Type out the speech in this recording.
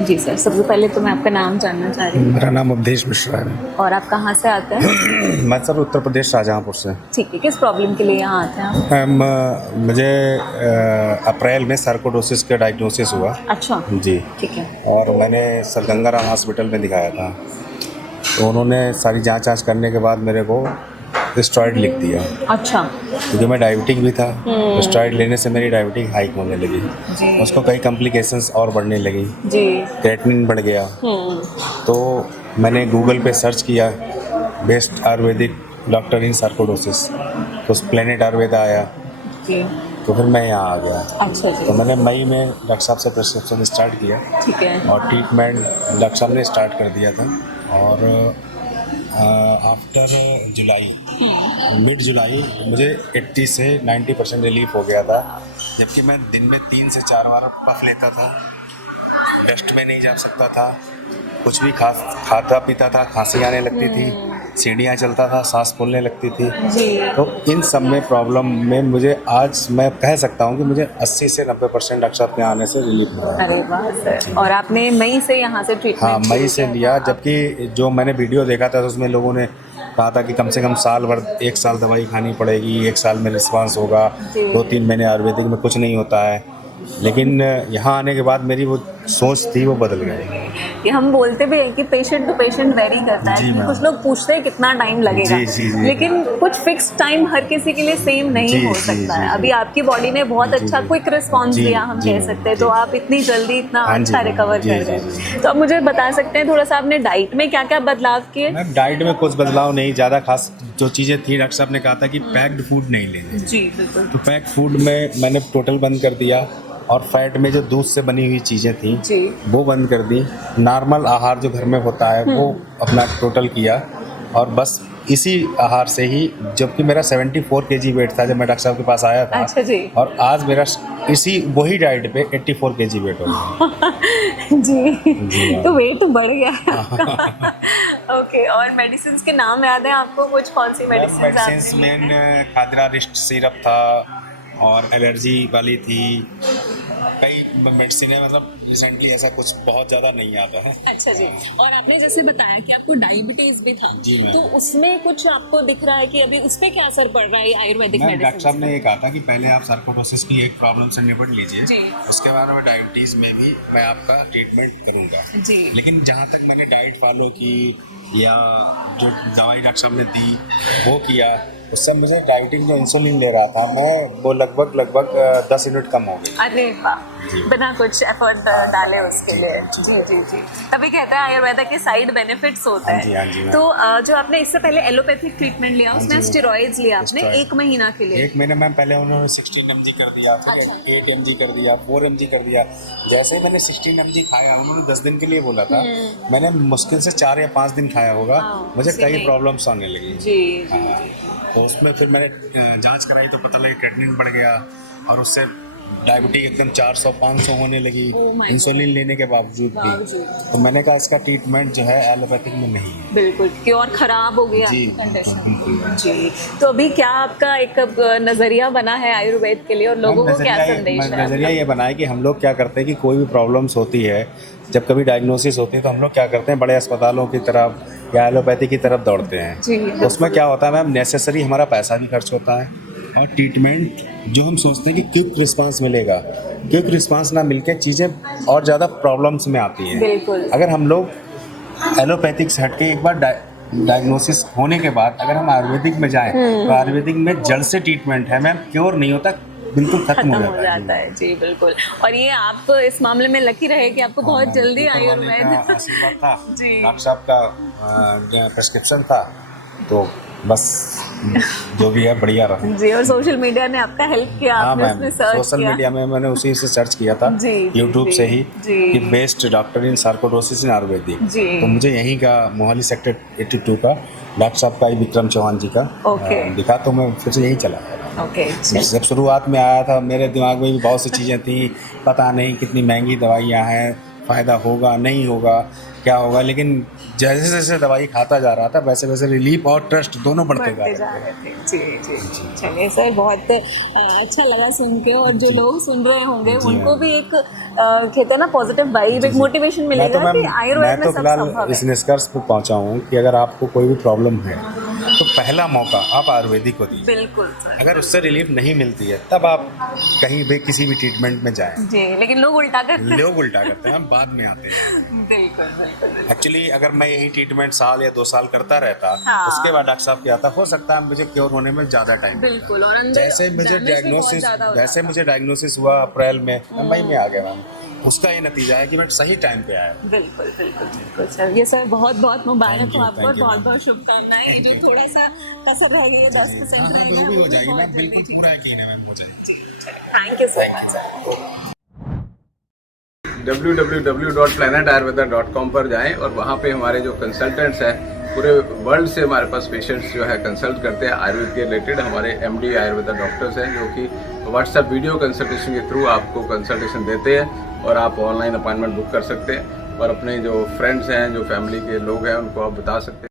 जी sir, सबसे पहले तो मैं आपका नाम जानना चाह रही हूँ। मेरा नाम अवधेश मिश्रा है। और आप कहाँ से आते हैं? मैं सर उत्तर प्रदेश शाहजहाँपुर से। ठीक है, किस प्रॉब्लम के लिए यहाँ आते हैं आप? मुझे अप्रैल में सार्कोइडोसिस का डायग्नोसिस हुआ। अच्छा। जी। ठीक है। और मैंने सर गंगाराम हॉस्पिटल में दिखाया था, तो उन्होंने सारी जांच करने के बाद मेरे को स्टेरॉइड लिख दिया, अच्छा। क्योंकि मैं डायबिटिक भी था। तो स्टेरॉइड लेने से मेरी डायबिटिक हाइक होने लगी, जी। उसको कई कॉम्प्लिकेशंस और बढ़ने लगी। जी। क्रेटिनिन बढ़ गया। तो मैंने गूगल पे सर्च किया बेस्ट आयुर्वेदिक डॉक्टर इन सार्कोइडोसिस, तो प्लेनेट आयुर्वेदा आया। जी। तो फिर मैं यहाँ आ गया। अच्छा जी। तो मैंने मई में डॉक्टर साहब से प्रिस्क्रिप्शन स्टार्ट किया। ठीक है। और ट्रीटमेंट डॉक्टर साहब ने स्टार्ट कर दिया था। और आफ्टर जुलाई, मिड जुलाई मुझे 80 से 90% रिलीफ हो गया था, जबकि मैं दिन में 3 से 4 बार पफ लेता था, डस्ट में नहीं जा सकता था, कुछ भी खाता पीता था, खांसी आने लगती थी, सीढ़ियाँ चलता था, सांस फूलने लगती थी। जी। तो इन सब में प्रॉब्लम में मुझे आज मैं कह सकता हूँ कि मुझे 80 से 90% डॉक्टर साहब के आने से रिलीफ हुआ है। अरे वाह सर। और आपने मई से यहाँ से ट्रीटमेंट? हाँ, मई से लिया, जबकि जो मैंने वीडियो देखा था उसमें लोगों ने कहा था कि कम से कम साल भर 1 साल दवाई खानी पड़ेगी, 1 साल में रिस्पांस होगा, 2-3 महीने आयुर्वेदिक में कुछ नहीं होता है। लेकिन यहाँ आने के बाद मेरी वो सोच थी वो बदल गई। ये हम बोलते भी हैं कि पेशेंट टू पेशेंट वेरी करता है कि कुछ लोग पूछते हैं कितना टाइम लगेगा। जी। लेकिन कुछ फिक्स टाइम हर किसी के लिए सेम नहीं हो सकता है। अभी आपकी बॉडी ने बहुत अच्छा क्विक रिस्पांस दिया, हम कह सकते हैं, तो आप इतनी जल्दी इतना अच्छा रिकवर कर रहे हैं। तो आप मुझे बता सकते हैं थोड़ा सा आपने डाइट में क्या क्या बदलाव किए? मैम डाइट में कुछ बदलाव नहीं, ज़्यादा खास जो चीज़ें थी डॉक्टर साहब ने कहा था कि पैक्ड फूड नहीं लेने। जी बिल्कुल। तो पैक्ड फूड में मैंने टोटल बंद कर दिया, और फैट में जो दूध से बनी हुई चीज़ें थी वो बंद कर दी। नॉर्मल आहार जो घर में होता है वो अपना टोटल किया, और बस इसी आहार से ही, जबकि मेरा 74 kg वेट था जब मैं डॉक्टर साहब के पास आया था। अच्छा जी। और आज मेरा इसी वही डाइट पे 84 kg वेट हो गया। जी। तो वेट बढ़ गया। ओके। और मेडिसिन के नाम याद है आपको? कुछ कौन सी मेडिसिन में खादरा रिस्ट सिरप था, और एलर्जी वाली थी, कई मेडिसिन है, मतलब रिसेंटली ऐसा कुछ बहुत ज़्यादा नहीं आता है। अच्छा जी। और आपने जैसे बताया कि आपको डायबिटीज भी था, जी मैम। तो उसमें कुछ आपको दिख रहा है कि अभी उस पर क्या असर पड़ रहा है आयुर्वेदिक मेडिसिन? डॉक्टर साहब ने ये कहा था कि पहले आप सार्कोइडोसिस की एक प्रॉब्लम से निपट लीजिए, जी। उसके बाद में डायबिटीज़ में भी मैं आपका ट्रीटमेंट करूँगा। जी। लेकिन जहाँ तक मैंने डाइट फॉलो की या जो दवाई डॉक्टर साहब ने दी वो किया, उससे मुझे डाइटिंग जो इंसुलिन ले रहा था मैं, वो लगभग 10 यूनिट कम हो गई। अरे वाह, बिना कुछ एफर्ट डाले उसके लिए। जी। तभी कहते हैं आयुर्वेदा के साइड बेनिफिट्स होते हैं। हाँ जी। तो जो आपने इससे पहले एलोपैथिक ट्रीटमेंट लिया, उसमें स्टेरॉइड्स लिया आपने 1 महीना के लिए? 1 महीने में पहले उन्होंने 16 mg कर दिया, फिर 8 mg कर दिया, 4 mg कर दिया। जैसे ही मैंने 16 mg खाया, उन्होंने 10 दिन के लिए बोला था, मैंने मुश्किल से 4 या 5 दिन खाया होगा, मुझे कई प्रॉब्लम्स आने लगी। जी। तो उसमें फिर मैंने जांच कराई तो पता लगा क्रेटिनिन बढ़ गया, और उससे डायबिटीज एकदम 400-500 होने लगी, इंसुलिन लेने के बावजूद भी। तो मैंने कहा इसका ट्रीटमेंट जो है एलोपैथिक में नहीं है। बिल्कुल, कि और खराब हो गया आपकी कंडीशन। जी। तो अभी क्या आपका एक नजरिया बना है आयुर्वेद के लिए, और लोगों को क्या संदेश है? नजरिया ये बना है कि हम लोग क्या करते हैं कि कोई भी प्रॉब्लम्स होती है, जब कभी डायग्नोसिस होती है, तो हम लोग क्या करते हैं, बड़े अस्पतालों की तरफ या एलोपैथी की तरफ दौड़ते हैं। तो उसमें क्या होता है मैम, नेसेसरी हमारा पैसा भी खर्च होता है, और ट्रीटमेंट जो हम सोचते हैं कि क्विक रिस्पांस मिलेगा, क्विक रिस्पांस ना मिलके चीज़ें और ज़्यादा प्रॉब्लम्स में आती हैं। बिल्कुल। अगर हम लोग एलोपैथिक से हट के एक बार डायग्नोसिस होने के बाद अगर हम आयुर्वेदिक में जाएं, तो आयुर्वेदिक में जड़ से ट्रीटमेंट है मैम, क्योर नहीं होता, बिल्कुल खत्म हो जाता है। जी बिल्कुल। और ये आप इस मामले में लकी रहे कि आपको बहुत जल्दी आयुर्वेद आशीर्वाद था, जी। डॉक्टर साहब का प्रिस्क्रिप्शन था, तो बस जो भी है बढ़िया रहा। जी। और सोशल मीडिया ने आपका हेल्प किया? हाँ आपने उसमें सर्च सोशल किया? मीडिया में मैंने उसी से सर्च किया था, यूट्यूब से ही, कि बेस्ट डॉक्टर इन सार्कोइडोसिस इन आयुर्वेदिक। तो मुझे यहीं का मोहाली सेक्टर 82 का डॉक्टर साहब का विक्रम चौहान जी का दिखा, तो मैं फिर से यहीं चला। जब शुरुआत में आया था मेरे दिमाग में भी बहुत सी चीज़ें थी, पता नहीं कितनी महंगी दवाइयाँ हैं, फ़ायदा होगा नहीं होगा क्या होगा, लेकिन जैसे जैसे दवाई खाता जा रहा था वैसे वैसे रिलीफ और ट्रस्ट दोनों बढ़ते जा रहे थे। जी जी। चलिए सर, बहुत अच्छा लगा सुन के, और जो लोग सुन रहे होंगे उनको भी एक कहते हैं ना पॉजिटिव वाइब, एक मोटिवेशन मिलेगा कि आयुर्वेद में सब फिलहाल संभव इस है। निष्कर्ष पर पहुंचा हूँ कि अगर आपको कोई भी प्रॉब्लम है तो पहला मौका आप आयुर्वेदिक को दीजिए। बिल्कुल सर। अगर उससे रिलीफ नहीं मिलती है तब आप कहीं भी किसी भी ट्रीटमेंट में जाएं। जी, लेकिन लोग उल्टा करते हैं। लोग उल्टा करते हैं, हम बाद में आते हैं। बिल्कुल बिल्कुल। एक्चुअली अगर मैं यही ट्रीटमेंट साल या 2 साल करता रहता, हाँ। उसके बाद डॉक्टर साहब क्या आता, हो सकता है मुझे क्योर होने में ज़्यादा टाइम। बिल्कुल, और अंदर जैसे मुझे डायग्नोसिस हुआ अप्रैल में, मई में आ गया मैम, उसका ये नतीजा है कि मैं सही टाइम पे आया। बिल्कुल बिल्कुल बिल्कुल सर। ये सर बहुत बहुत मुबारक Thank हो you, आपको, thank you, बहुत ma'am। बहुत शुभकामनाएं। ये जो थोड़ा सा कसर रह गई है 10% रह गया, वो भी हो जाएगी बहुत मैम, जल्दी बिल्कुल ठीक। पूरा यकीन है मैम हो जाएगी। Thank you so much sir. www.planetayurveda.com पर जाएं और वहाँ पे हमारे जो कंसल्टेंट्स हैं पूरे वर्ल्ड से हमारे पास पेशेंट्स जो है कंसल्ट करते हैं आयुर्वेद के रिलेटेड। हमारे MD आयुर्वेदा डॉक्टर्स हैं जो कि व्हाट्सएप वीडियो कंसल्टेशन के थ्रू आपको कंसल्टेशन देते हैं और आप ऑनलाइन अपॉइंटमेंट बुक कर सकते हैं और अपने जो फ्रेंड्स हैं, जो फैमिली के लोग हैं, उनको आप बता सकते हैं।